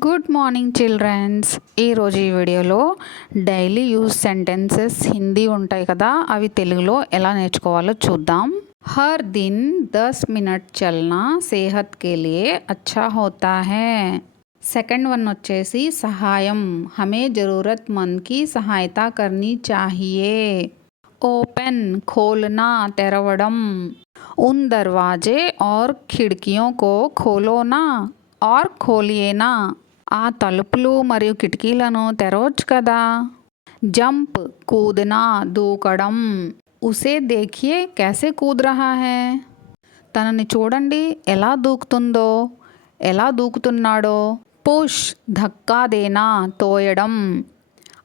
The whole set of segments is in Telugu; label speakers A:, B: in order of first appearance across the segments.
A: గుడ్ మార్నింగ్ చిల్డ్రన్స్ ఈరోజు ఈ వీడియోలో డైలీ యూజ్ సెంటెన్సెస్ హిందీ ఉంటాయి కదా అవి తెలుగులో ఎలా నేర్చుకోవాలో చూద్దాం హర్ దిన్ దస్ మినట్ చల్నా సేహత్ కే లియే అచ్చా హోతా హై సెకండ్ వన్ వచ్చేసి సహాయం హమే జరూరత్ మంద్కి సహాయత కర్నీ చాహియే ఓపెన్ खोलना తెరవడం ఉన్ దర్వాజే और खिड़कियों को खोलो ना और खोलिए ना ఆ తలుపులు మరియు కిటికీలను తెరవచ్చు కదా. జంప్ కూదనా దూకడం. ఉసే దేఖియే కేసే కూద్ రహా హే. తనని చూడండి ఎలా దూకుతుందో ఎలా దూకుతున్నాడో. పుష్ ధక్కా దేనా తోయడం.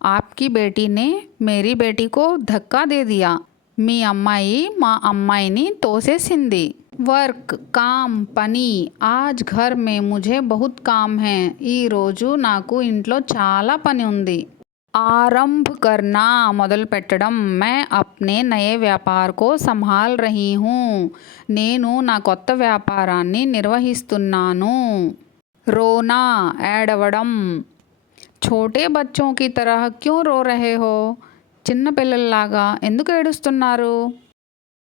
A: ఆప్కి బేటీనే మేరీ బేటీకో ధక్కా దే దియా మీ అమ్మాయి మా అమ్మాయిని తోసేసింది. వర్క్ కామ్ పని ఆజ్ ఘర్ మే ముజే బహుత్ కామ్ హే ఈరోజు నాకు ఇంట్లో చాలా పని ఉంది आरंभ కర్నా మొదలు పెట్టడం మే అప్నే నయే వ్యాపార్ కో రహీ హూ నేను నా కొత్త వ్యాపారాన్ని నిర్వహిస్తున్నాను రోనా ఏడవడం ఛోటే బచ్చోకి తరహ క్యూ రో रो హో చిన్న పిల్లల్లాగా ఎందుకు ఏడుస్తున్నారు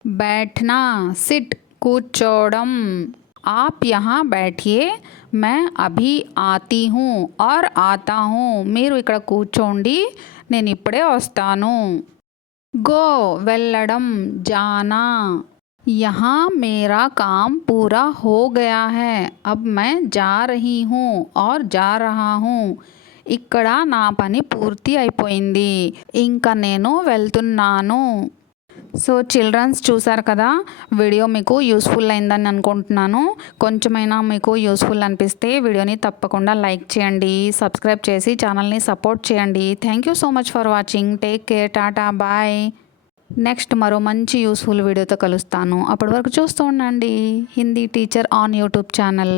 A: బ్యాట్నా సిట్ కూర్చోవడం आप यहाँ बैठिए मैं अभी ఆతి हूँ और आता हूँ మీరు ఇక్కడ కూర్చోండి నేను ఇప్పుడే వస్తాను గో వెళ్ళడం జానా यहाँ मेरा काम पूरा हो गया है अब मैं जा रही हूँ और जा रहा हूँ ఇక్కడ నా పని పూర్తి అయిపోయింది ఇంకా నేను వెళ్తున్నాను సో చిల్డ్రన్స్ చూసారు కదా వీడియో మీకు యూస్ఫుల్ అయిందని అనుకుంటున్నాను. కొంచెమైనా మీకు యూస్ఫుల్ అనిపిస్తే వీడియోని తప్పకుండా లైక్ చేయండి సబ్స్క్రైబ్ చేసి ఛానల్ని సపోర్ట్ చేయండి. Thank you so much for watching. Take care tata bye. Next మరో మంచి యూస్ఫుల్ వీడియోతో కలుస్తాను. అప్పటి వరకు చూస్తూ ఉండండి. Hindi teacher on YouTube channel.